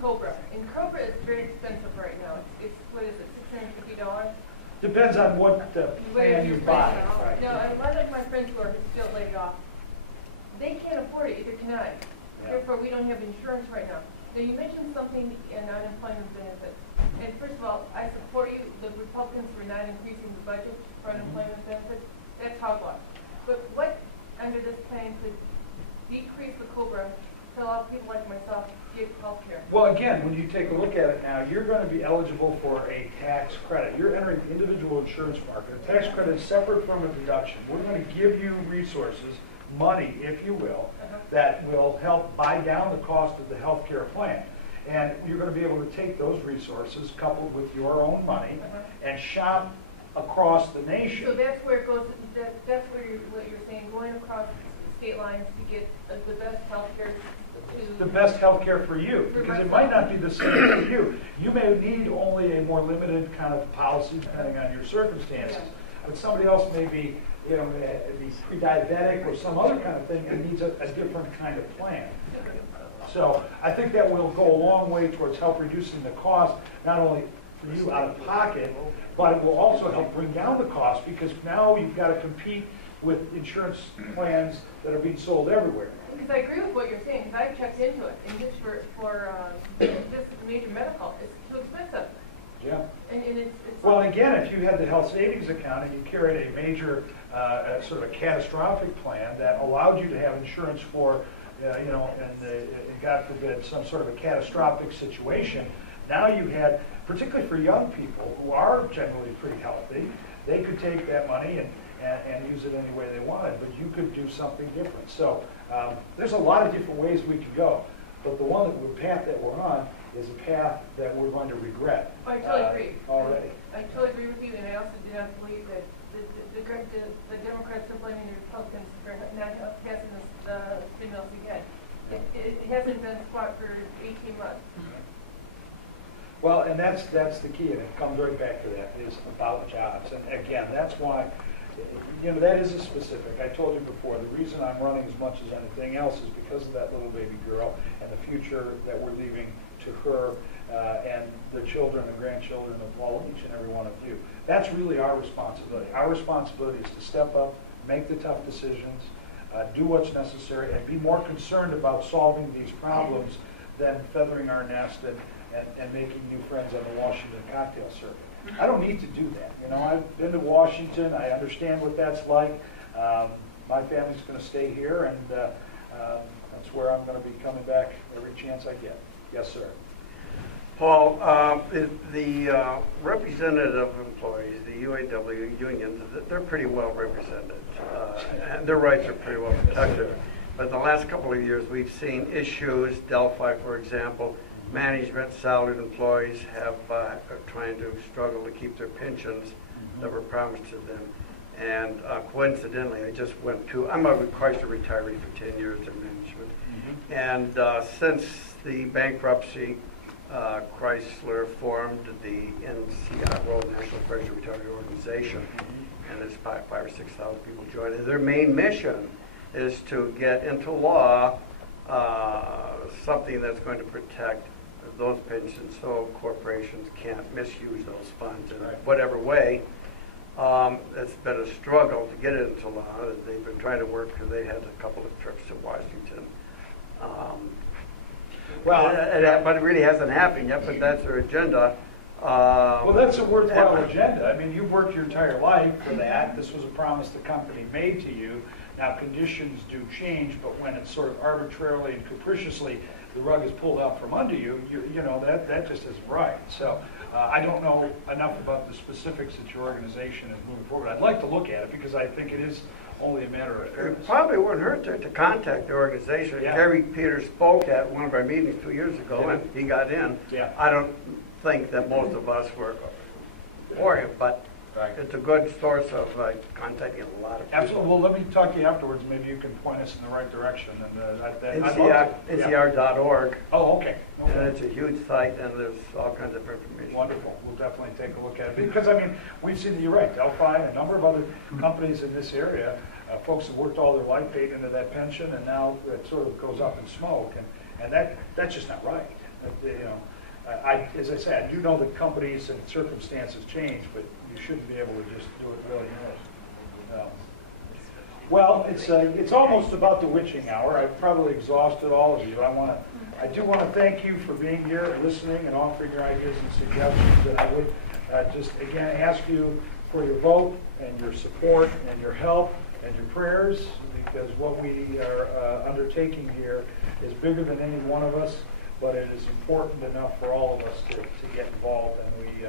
Cobra. And Cobra is very expensive right now. It's what is it, $650? Depends on what plan you buy. Right. No, a lot of my friends who are still laid off, they can't afford it, either can I. Yeah. Therefore, we don't have insurance right now. Now, you mentioned something in unemployment benefits. And first of all, I support you. The Republicans were not increasing the budget for unemployment benefits. That's hogwash. But what, under this plan, could decrease the COBRA to allow people like myself to get health care? Well, again, when you take a look at it now, you're going to be eligible for a tax credit. You're entering the individual insurance market. A tax credit is separate from a deduction. We're going to give you resources, money, if you will, that will help buy down the cost of the health care plan. And you're going to be able to take those resources, coupled with your own money, and shop across the nation. So that's where it goes, that's where what you're saying, going across state lines to get the best health care the best health care for you, because it might not be the same for you. You may need only a more limited kind of policy depending on your circumstances, but somebody else may be, you know, be pre-diabetic or some other kind of thing and needs a different kind of plan. So I think that will go a long way towards help reducing the cost, not only for you out of pocket, but it will also help bring down the cost, because now you've got to compete with insurance plans that are being sold everywhere. Because I agree with what you're saying, because I checked into it, and just for just major medical, it's too expensive. Yeah. And it's well, again, if you had the health savings account and you carried a major sort of a catastrophic plan that allowed you to have insurance for, you know, and God forbid, some sort of a catastrophic situation, now you had, particularly for young people who are generally pretty healthy, they could take that money and use it any way they wanted, but you could do something different. So there's a lot of different ways we could go, but the path that we're on is a path that we're going to regret. I totally agree. Already. I totally agree with you, and I also do not believe that the Democrats are blaming the Republicans for not passing the stimulus again. It hasn't been squat for 18 months. Well, and that's the key, and it comes right back to that, is about jobs. And again, that's why, you know, that is a specific. I told you before, the reason I'm running as much as anything else is because of that little baby girl and the future that we're leaving to her and the children and grandchildren of all, each and every one of you. That's really our responsibility. Our responsibility is to step up, make the tough decisions, do what's necessary, and be more concerned about solving these problems than feathering our nest and making new friends on the Washington cocktail circuit. I don't need to do that. You know, I've been to Washington. I understand what that's like. My family's going to stay here, and that's where I'm going to be coming back every chance I get. Yes, sir. Paul, the representative employees, the UAW unions, they're pretty well represented, and their rights are pretty well protected. But the last couple of years, we've seen issues. Delphi, for example, management, salaried employees are trying to struggle to keep their pensions that were promised to them. And coincidentally, I'm a Chrysler retiree for 10 years in management. And since the bankruptcy, Chrysler formed the NCI, World National Chrysler Retiree Organization, and there's 5,000 or 6,000 people joined. Their main mission is to get into law something that's going to protect those pensions so corporations can't misuse those funds in whatever way. It's been a struggle to get it into law. They've been trying to work, because they had a couple of trips to Washington. But it really hasn't happened yet, but that's their agenda. Well, that's a worthwhile agenda. I mean, you've worked your entire life for that. This was a promise the company made to you. Now, conditions do change, but when it's sort of arbitrarily and capriciously the rug is pulled out from under you, you know, that just isn't right. So I don't know enough about the specifics that your organization is moving forward. I'd like to look at it, because I think it is only a matter of fairness. It probably wouldn't hurt to contact the organization. Yeah. Gary Peters spoke at one of our meetings 2 years ago, and he got in. Yeah. I don't think that most of us were for him, but it's a good source of contacting a lot of people. Absolutely. Well, let me talk to you afterwards. Maybe you can point us in the right direction. And NCR.org. Oh, okay. And it's a huge site, and there's all kinds of information. Wonderful. We'll definitely take a look at it. Because, I mean, we've seen, you're right, Delphi and a number of other companies in this area, folks have worked all their life, paid into that pension, and now it sort of goes up in smoke. And that's just not right. As I say, I do know that companies and circumstances change, but you shouldn't be able to just do it willy-nilly. Well, it's almost about the witching hour. I've probably exhausted all of you. I do want to thank you for being here, listening, and offering your ideas and suggestions. And I would just again ask you for your vote and your support and your help and your prayers, because what we are undertaking here is bigger than any one of us, but it is important enough for all of us to get involved, and we